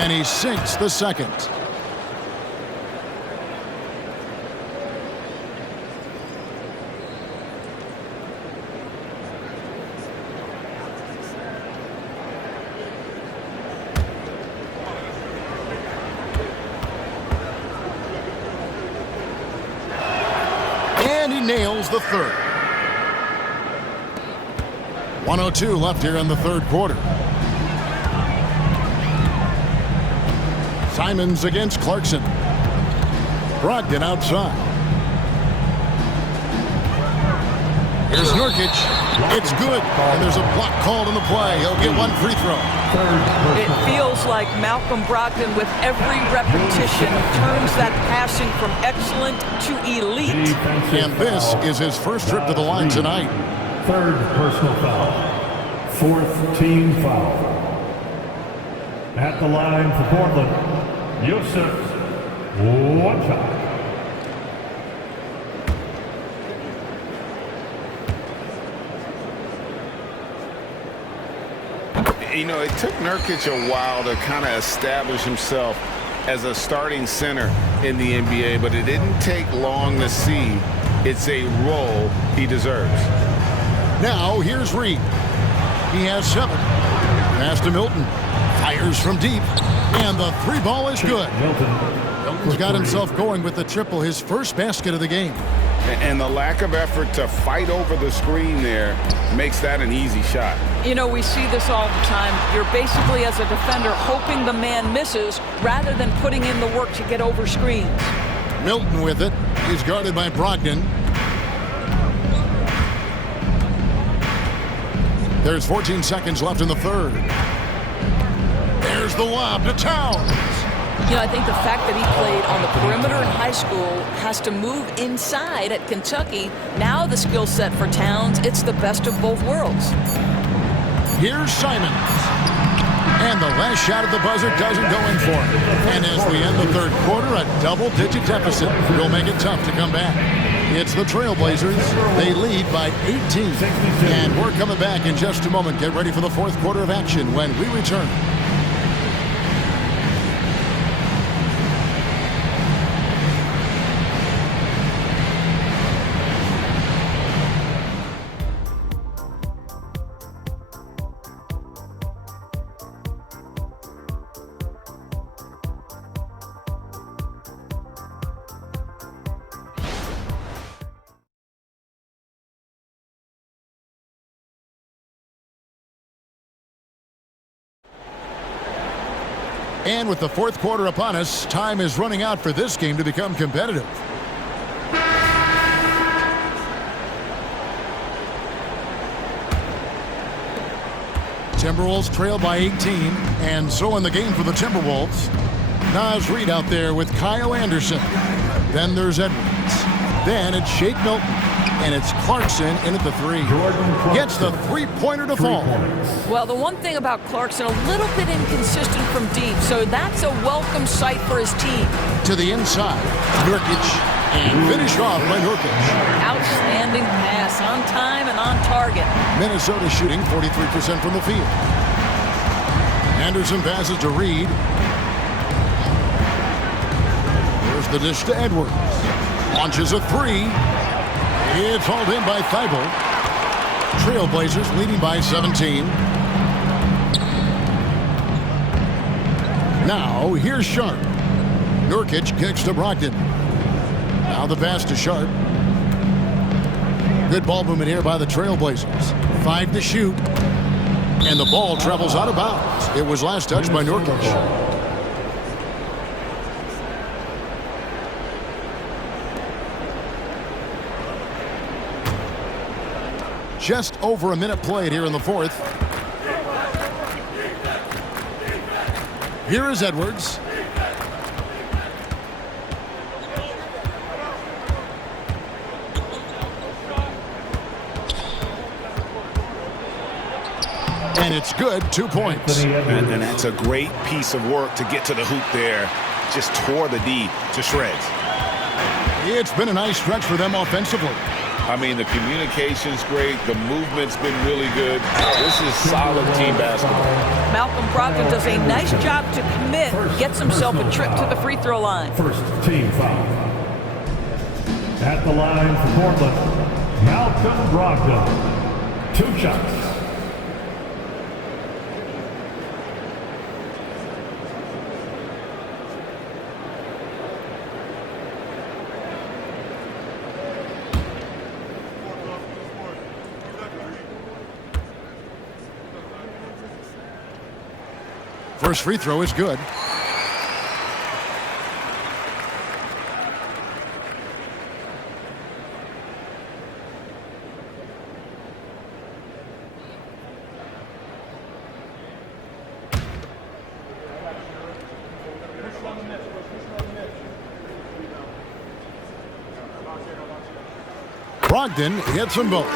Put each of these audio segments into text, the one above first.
And he sinks the second. And he nails the third. 1:02 left here in the third quarter. Simons against Clarkson. Brogdon outside. Here's Nurkic. It's good. And there's a block called on the play. He'll get one free throw. It feels like Malcolm Brogdon, with every repetition, turns that passing from excellent to elite. And this is his first trip to the line tonight. Third personal foul. Fourth team foul. At the line for Portland, Yusuf Watcha. You know, it took Nurkic a while to kind of establish himself as a starting center in the NBA, but it didn't take long to see it's a role he deserves. Now, here's Reed. He has 7. Pass to Milton. Fires from deep. And the three ball is good. Milton's got himself going with the triple, his first basket of the game. And the lack of effort to fight over the screen there makes that an easy shot. You know, we see this all the time. You're basically, as a defender, hoping the man misses rather than putting in the work to get over screens. Milton with it. He's guarded by Brogdon. There's 14 seconds left in the third. There's the lob to Towns. You know, I think the fact that he played on the perimeter in high school, has to move inside at Kentucky. Now the skill set for Towns, it's the best of both worlds. Here's Simons. And the last shot at the buzzer doesn't go in for him. And as we end the third quarter, a double-digit deficit will make it tough to come back. It's the Trailblazers. They lead by 18. And we're coming back in just a moment. Get ready for the fourth quarter of action when we return. And with the fourth quarter upon us, time is running out for this game to become competitive. Timberwolves trail by 18, and so in the game for the Timberwolves. Naz Reid out there with Kyle Anderson. Then there's Edwards. Then it's Shake Milton. And it's Clarkson in at the 3. Gets the three-pointer to fall. Well, the one thing about Clarkson, a little bit inconsistent from deep, so that's a welcome sight for his team. To the inside, Nurkic, and finish off by Nurkic. Outstanding pass, on time and on target. Minnesota shooting 43% from the field. Anderson passes to Reed. There's the dish to Edwards. Launches a 3. It's hauled in by Thibault. Trailblazers leading by 17. Now, here's Sharp. Nurkic kicks to Brogdon. Now the pass to Sharp. Good ball movement here by the Trailblazers. 5 to shoot. And the ball travels out of bounds. It was last touched by Nurkic. Just over a minute played here in the fourth. Here is Edwards. And it's good, 2 points. And that's a great piece of work to get to the hoop there. Just tore the D to shreds. It's been a nice stretch for them offensively. I mean, the communication's great. The movement's been really good. This is solid team basketball. Malcolm Brogdon does a nice job to commit, gets himself a trip to the free throw line. First team foul. At the line for Portland, Malcolm Brogdon. 2 shots. First free throw is good. Brogdon hits them both.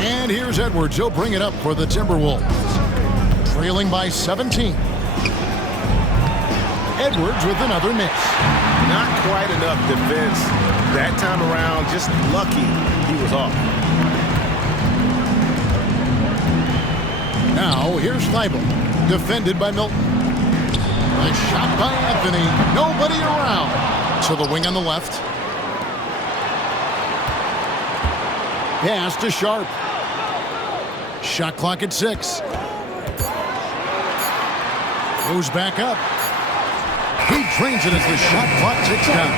And here's Edwards. He'll bring it up for the Timberwolves. Trailing by 17. Edwards with another miss. Not quite enough defense. That time around, just lucky he was off. Now here's Thibault. Defended by Milton. A shot by Anthony. Nobody around. To the wing on the left. Pass to Sharp. Shot clock at 6. Goes back up. He drains it as the shot clock ticks down.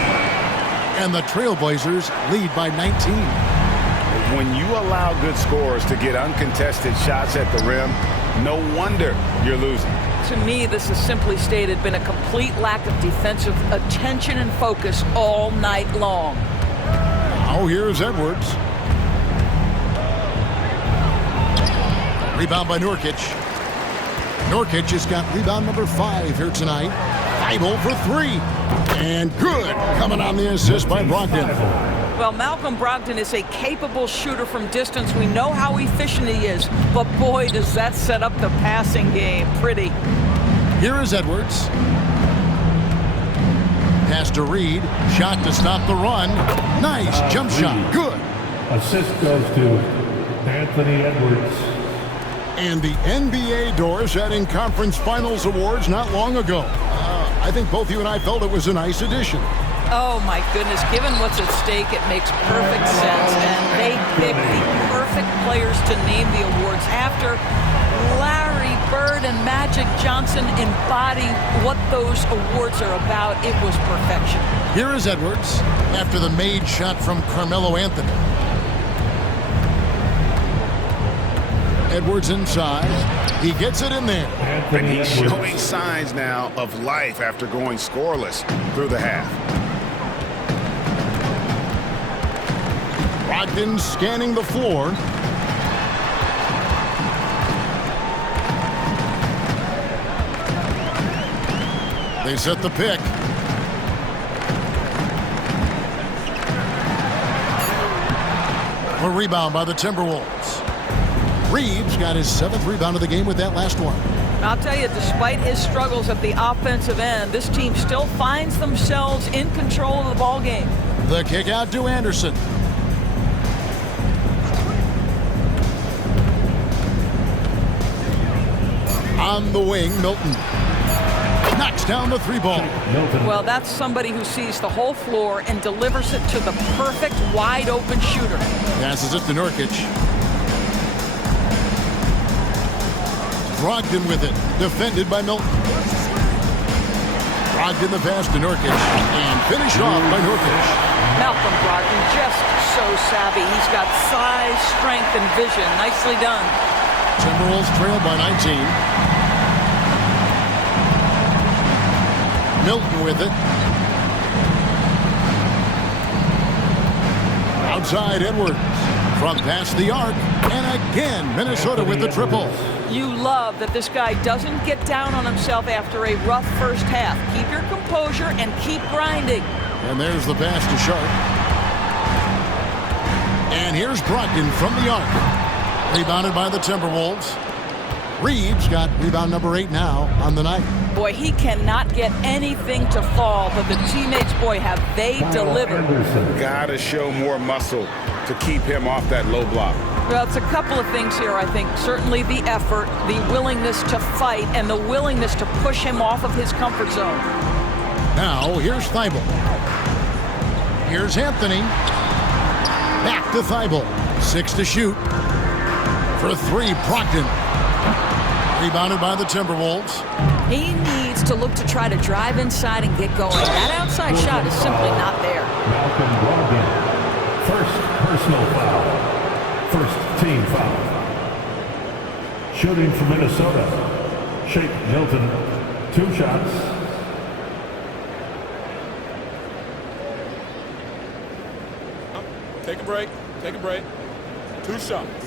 And the Trailblazers lead by 19. When you allow good scorers to get uncontested shots at the rim, no wonder you're losing. To me, this has simply stated been a complete lack of defensive attention and focus all night long. Now here's Edwards. Rebound by Nurkic. Nurkic has got rebound number 5 here tonight. Thibault for 3. And good. Coming on the assist by Brogdon. Well, Malcolm Brogdon is a capable shooter from distance. We know how efficient he is. But boy, does that set up the passing game. Pretty. Here is Edwards. Pass to Reed. Shot to stop the run. Nice jump shot. Good. Assist goes to Anthony Edwards. And the NBA doors adding conference finals awards not long ago. I think both you and I felt it was a nice addition. Oh, my goodness. Given what's at stake, it makes perfect sense. And they picked the perfect players to name the awards after. Larry Bird and Magic Johnson embody what those awards are about. It was perfection. Here is Edwards after the made shot from Carmelo Anthony. Edwards inside. He gets it in there. And he's showing signs now of life after going scoreless through the half. Brogdon scanning the floor. They set the pick. A rebound by the Timberwolves. Reeves got his 7th rebound of the game with that last one. I'll tell you, despite his struggles at the offensive end, this team still finds themselves in control of the ball game. The kick out to Anderson. On the wing, Milton. Knocks down the 3-ball. Well, that's somebody who sees the whole floor and delivers it to the perfect wide-open shooter. Passes it to Nurkic. Brogdon with it. Defended by Milton. Brogdon the pass to Nurkic. And finished off by Nurkic. Malcolm Brogdon just so savvy. He's got size, strength, and vision. Nicely done. Timberwolves trail by 19. Milton with it. Outside Edwards. From past the arc. And again, Minnesota with the triple. You love that this guy doesn't get down on himself after a rough first half. Keep your composure and keep grinding. And there's the pass to Sharp. And here's Brogdon from the arc. Rebounded by the Timberwolves. Reed's got rebound number 8 now on the night. Boy, he cannot get anything to fall, but the teammates, boy, have they delivered. Gotta show more muscle to keep him off that low block. Well, it's a couple of things here, I think. Certainly the effort, the willingness to fight, and the willingness to push him off of his comfort zone. Now, here's Thibault. Here's Anthony. Back to Thibault. 6 to shoot. For 3, Brogdon. Rebounded by the Timberwolves. He needs to look to try to drive inside and get going. That outside shot is simply not there. Malcolm Brogdon. First personal foul. First team foul. Shooting from Minnesota. Shake Milton. 2 shots. Take a break. Take a break. 2 shots.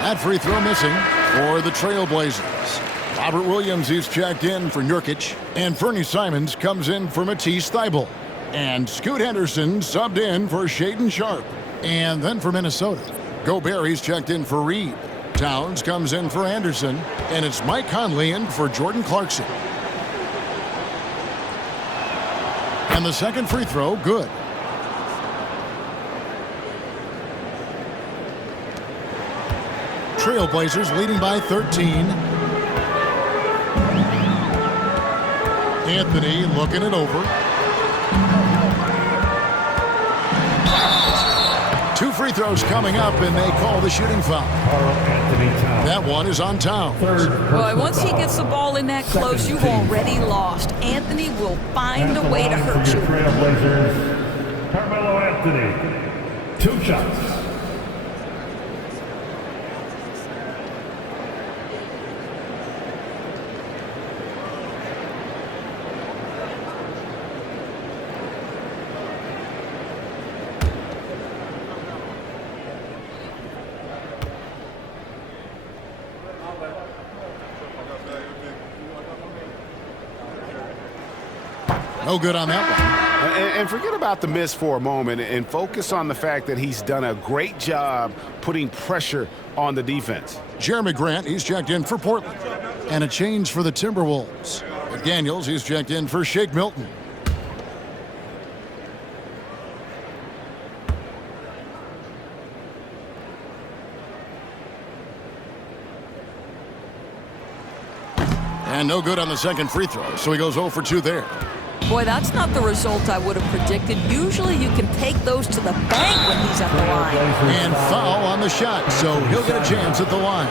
That free throw missing for the Trailblazers. Robert Williams is checked in for Nurkic, and Fernie Simons comes in for Matisse Thybulle. And Scoot Henderson subbed in for Shaedon Sharpe. And then for Minnesota, Gobert is checked in for Reed. Towns comes in for Anderson, and it's Mike Conley in for Jordan Clarkson. And the second free throw, good. Trailblazers leading by 13. Anthony looking it over. 2 free throws coming up, and they call the shooting foul. That one is on Towns. Boy, once he gets the ball in that close, you've already lost. Anthony will find a way to hurt you. Trailblazers, Carmelo Anthony. 2 shots. No good on that one. And forget about the miss for a moment and focus on the fact that he's done a great job putting pressure on the defense. Jeremy Grant, he's checked in for Portland. And a change for the Timberwolves. McDaniels, he's checked in for Shake Milton. And no good on the second free throw, so he goes 0 for 2 there. Boy, that's not the result I would have predicted. Usually you can take those to the bank when he's at the line. And foul on the shot, so he'll get a chance at the line.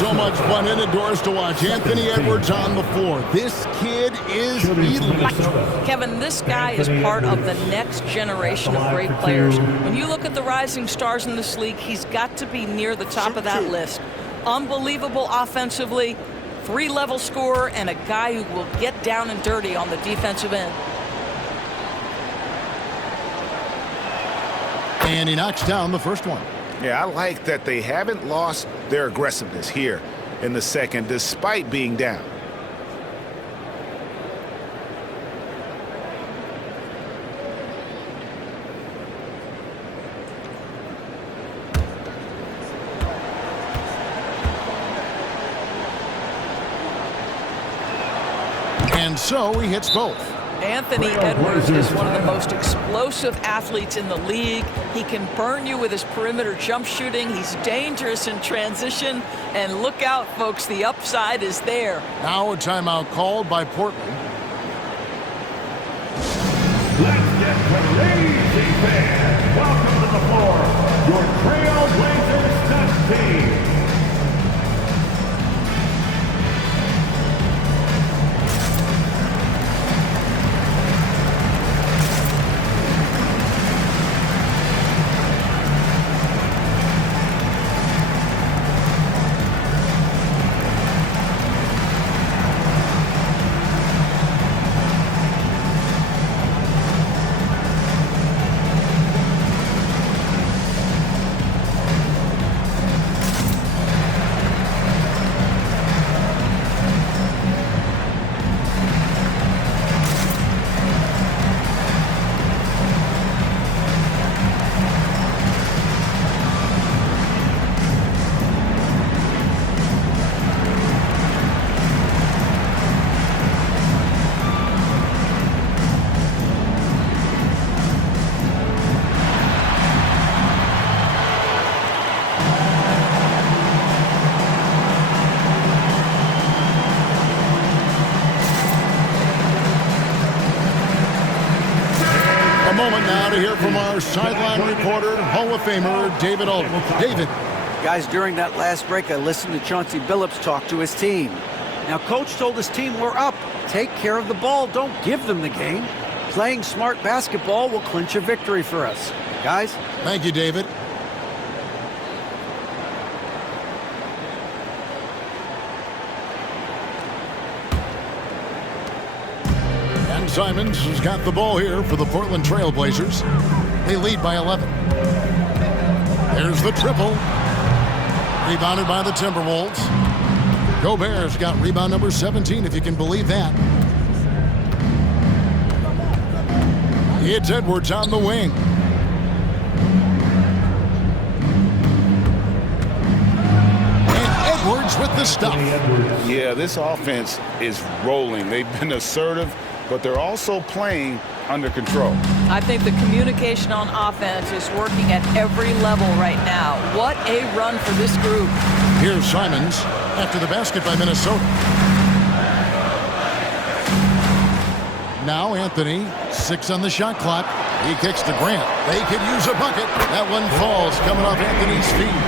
So much fun in indoors to watch. Anthony Edwards on the floor. This kid is electric. Kevin, this guy is part of the next generation of great players. When you look at the rising stars in this league, he's got to be near the top of that list. Unbelievable offensively. 3-level scorer, and a guy who will get down and dirty on the defensive end. And he knocks down the first one. Yeah, I like that they haven't lost their aggressiveness here in the second, despite being down. And so he hits both. Anthony Edwards is one of the most explosive athletes in the league. He can burn you with his perimeter jump shooting. He's dangerous in transition. And look out, folks, the upside is there. Now a timeout called by Portland. Let's get crazy, fans. Welcome to the floor, your Trailblazers Dust Team. moment now to hear from our sideline reporter, Hall of Famer David Alden. David. Guys, during that last break, I listened to Chauncey Billups talk to his team. Now, Coach told his team, we're up. Take care of the ball. Don't give them the game. Playing smart basketball will clinch a victory for us. Guys? Thank you, David. And Simons has got the ball here for the Portland Trailblazers. They lead by 11. There's the triple. Rebounded by the Timberwolves. Gobert's got rebound number 17, if you can believe that. It's Edwards on the wing. And Edwards with the stuff. Yeah, this offense is rolling. They've been assertive, but they're also playing under control. I think the communication on offense is working at every level right now. What a run for this group. Here's Simons after the basket by Minnesota. Now Anthony, 6 on the shot clock. He kicks to Grant. They could use a bucket. That one falls coming off Anthony's feet.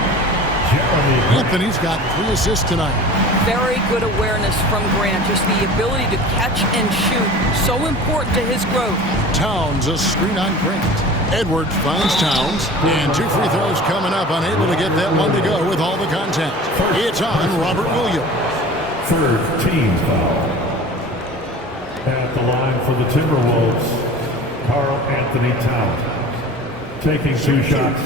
Anthony's got 3 assists tonight. Very good awareness from Grant. Just the ability to catch and shoot. So important to his growth. Towns a screen on Grant. Edwards finds Towns. And 2 free throws coming up. Unable to get that one to go with all the contact. It's on Robert Williams. Third team foul. At the line for the Timberwolves, Karl Anthony Towns. Taking 2 shots.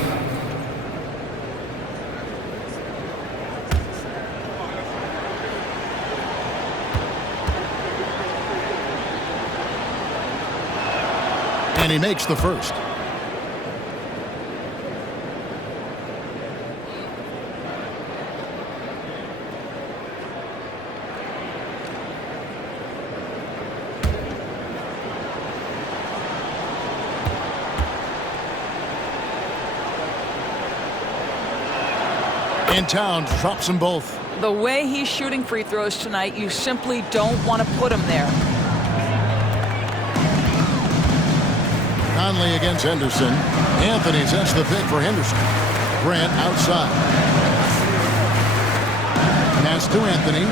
And he makes the first. And Towns drops them both. The way he's shooting free throws tonight, you simply don't want to put him there. Conley against Henderson. Anthony sets the pick for Henderson. Grant outside. Pass to Anthony.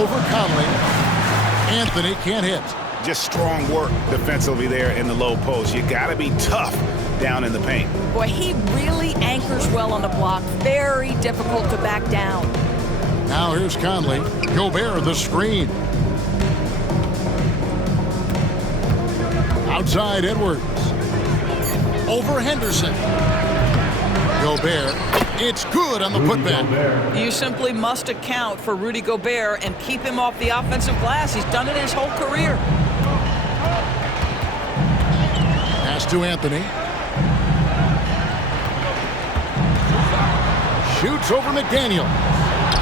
Over Conley. Anthony can't hit. Just strong work defensively there in the low post. You got to be tough down in the paint. Boy, he really anchors well on the block. Very difficult to back down. Now here's Conley. Gobert the screen. Outside Edwards. Over Henderson. Gobert. It's good on the putback. You simply must account for Rudy Gobert and keep him off the offensive glass. He's done it his whole career. Pass to Anthony. Shoots over McDaniel.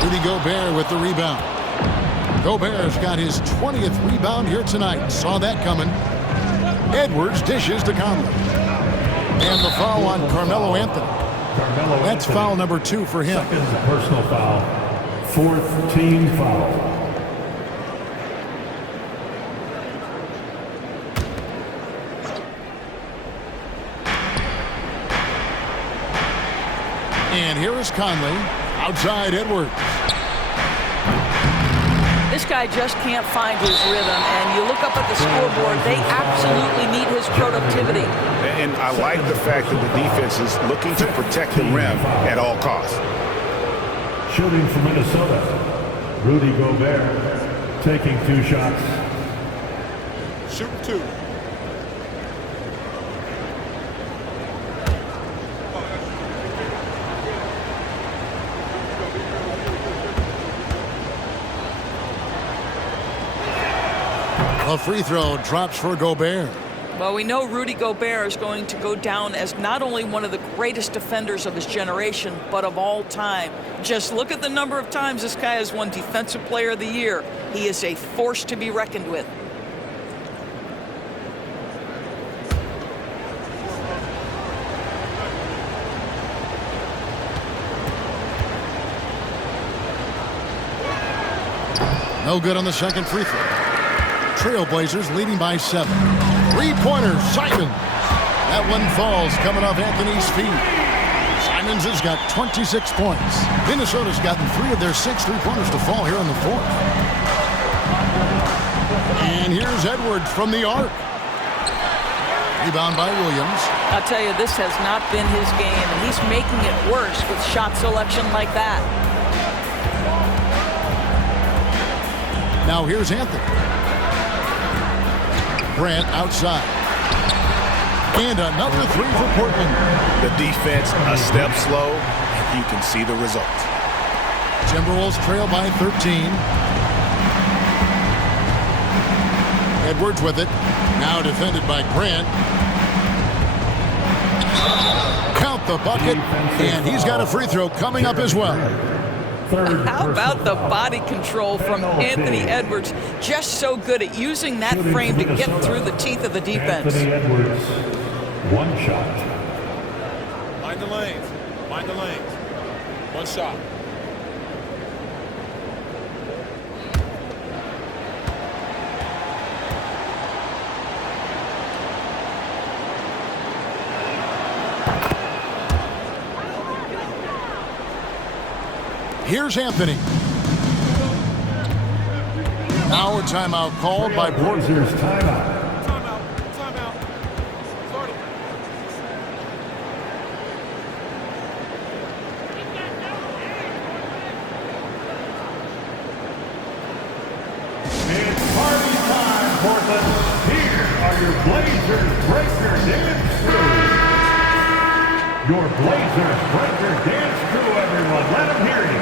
Rudy Gobert with the rebound. Gobert's got his 20th rebound here tonight. Saw that coming. Edwards dishes to Conley. And the foul on Carmelo Anthony. That's foul number 2 for him. Second personal foul. 4th team foul. And here is Conley. Outside Edwards. This guy just can't find his rhythm, and you look up at the scoreboard, they absolutely need his productivity. And I like the fact that the defense is looking to protect the rim at all costs. Shooting from Minnesota, Rudy Gobert taking 2 shots. Shoot 2. A free throw drops for Gobert. Well, we know Rudy Gobert is going to go down as not only one of the greatest defenders of his generation, but of all time. Just look at the number of times this guy has won Defensive Player of the Year. He is a force to be reckoned with. No good on the second free throw. Trailblazers leading by 7. Three-pointer, Simons. That one falls coming off Anthony's feet. Simons has got 26 points. Minnesota's gotten 3 of their 6 three-pointers to fall here in the fourth. And here's Edwards from the arc. Rebound by Williams. I'll tell you, this has not been his game, and he's making it worse with shot selection like that. Now here's Anthony. Grant outside. And another 3 for Portland. The defense a step slow, and you can see the result. Timberwolves trail by 13. Edwards with it. Now defended by Grant. Count the bucket, and he's got a free throw coming up as well. How about the body control from Anthony Edwards? Just so good at using that frame to get through the teeth of the defense. Anthony Edwards, 1 shot. Mind the lanes. Mind the lanes. 1 shot. Here's Anthony. Now a timeout called by Portland. Trailblazers timeout. Timeout. Timeout. Sorry. It's party time, Portland. Here are your Blazers Breaker Dance Crew. Your Blazers Breaker Dance Crew, everyone. Let them hear you.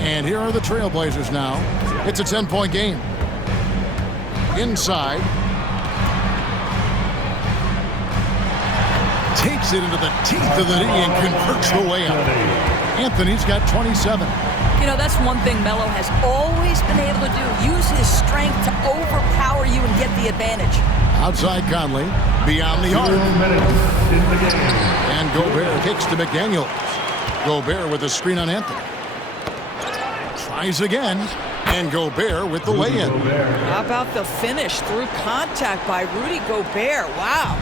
And here are the Trailblazers now. It's a 10-point game. Inside. Takes it into the teeth of the knee and converts the way out. Anthony's got 27. You know, that's one thing Melo has always been able to do. Use his strength to overpower you and get the advantage. Outside Conley. Beyond the 2 arc. minutes in the game. And Gobert kicks to McDaniels. Gobert with a screen on Anthony. Tries again. And Gobert with the lay-in. How about the finish through contact by Rudy Gobert? Wow.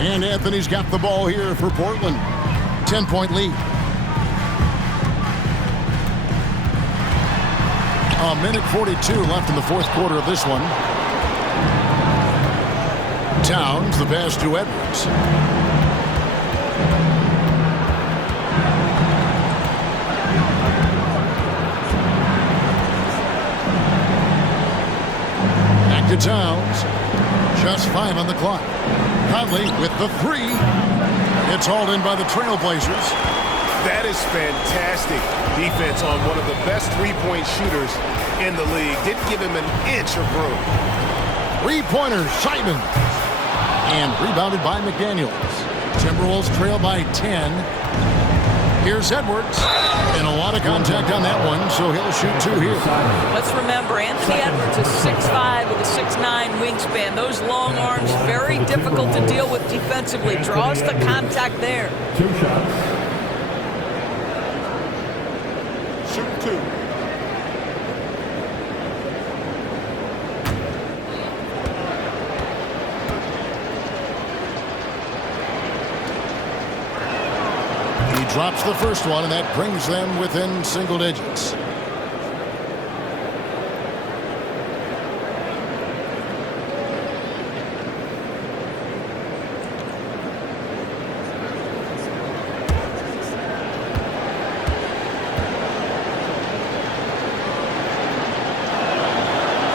And Anthony's got the ball here for Portland. 10-point lead. A minute 42 left in the fourth quarter of this one. Towns, the pass to Edwards. Back to Towns. Just 5 on the clock. Conley with the 3. It's hauled in by the Trailblazers. That is fantastic defense on one of the best three-point shooters in the league. Didn't give him an inch of room. Three-pointer, Simons. And rebounded by McDaniels. Timberwolves trail by 10. Here's Edwards. And a lot of contact on that one, so he'll shoot 2 here. Let's remember, Anthony Edwards is 6'5" with a 6'9" wingspan. Those long arms, very difficult to deal with defensively. Draws the contact there. 2 shots. Shoot 2. He drops the first one, and that brings them within single digits.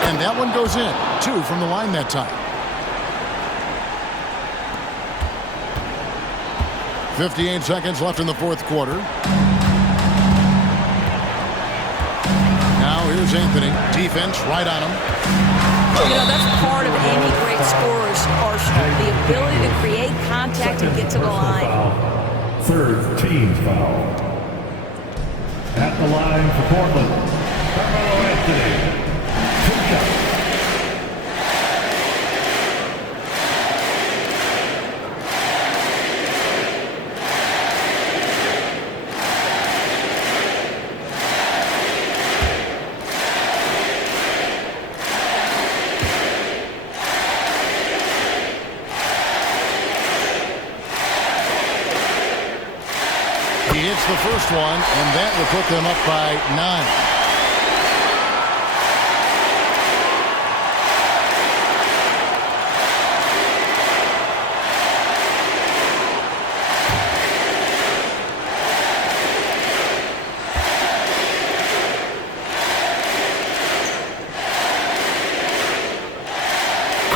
And that one goes in. 2 from the line that time. 58 seconds left in the fourth quarter. Now here's Anthony. Defense right on him. You know, that's part of any great scorer's arsenal. The ability to create contact and get to the line. Third team foul. At the line for Portland, Carmelo Anthony. 2 shots. He hits the first one, and that will put them up by 9.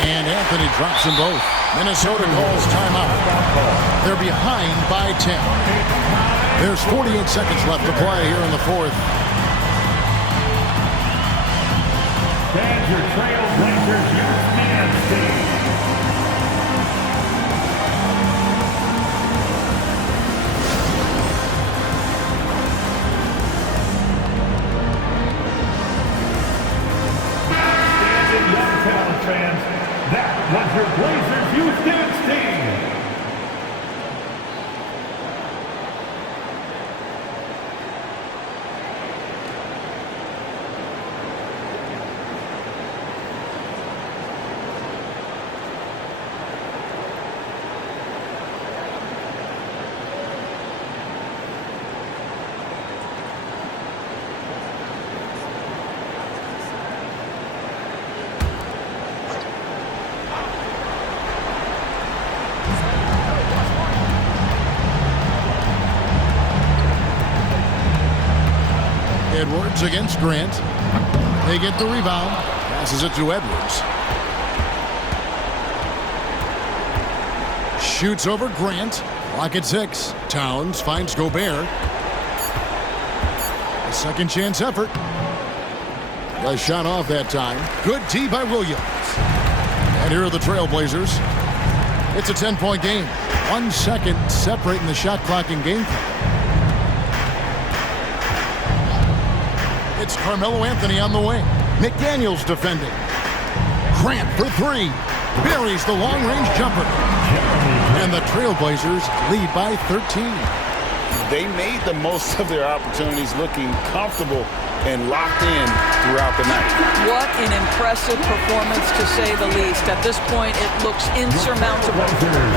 And Anthony drops them both. Minnesota calls timeout. They're behind by 10. There's 48 seconds left to play here in the fourth. Fans, your Trailblazers, your fans team. Outstanding young talent, fans. That was your Blazers Youth Dance Team. Edwards against Grant. They get the rebound. Passes it to Edwards. Shoots over Grant. Clock at 6. Towns finds Gobert. A second chance effort. The shot off that time. Good D by Williams. And here are the Trailblazers. It's a 10-point game. 1 second separating the shot clock and game clock. It's Carmelo Anthony on the wing. McDaniels defending. Grant for 3. Buries the long-range jumper. And the Trailblazers lead by 13. They made the most of their opportunities, looking comfortable and locked in throughout the night. What an impressive performance, to say the least. At this point, it looks insurmountable.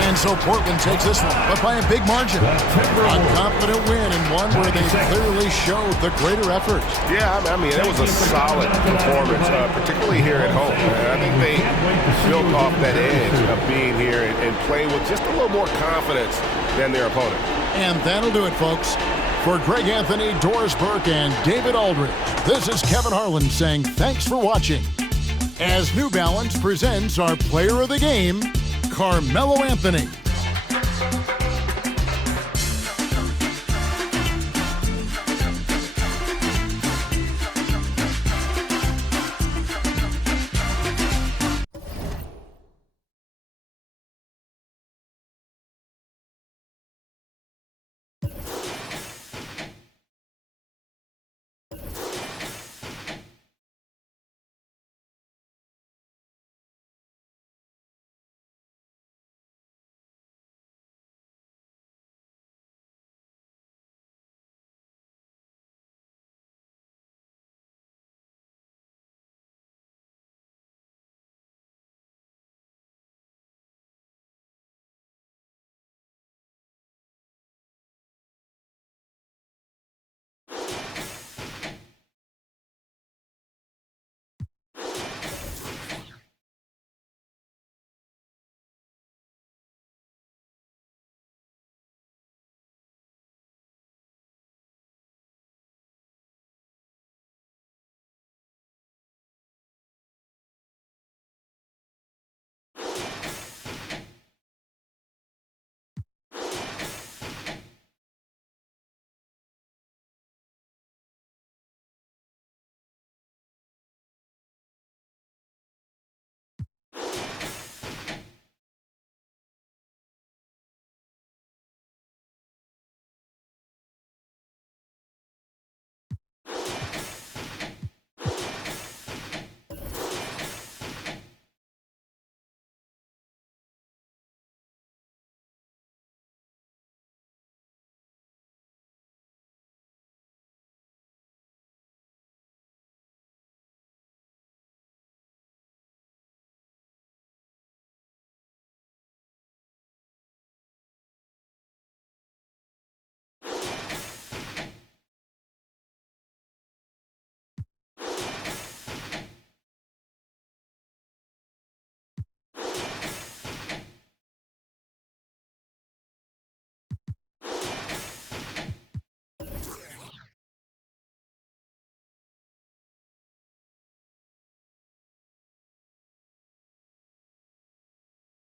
And so Portland takes this one, but by a big margin. A confident win, and one where they clearly showed the greater effort. Yeah, I mean, it was a solid performance, particularly here at home. I think they built off that edge of being here and play with just a little more confidence than their opponent. And that'll do it, folks. For Greg Anthony, Doris Burke, and David Aldridge, this is Kevin Harlan saying thanks for watching. As New Balance presents our player of the game, Carmelo Anthony.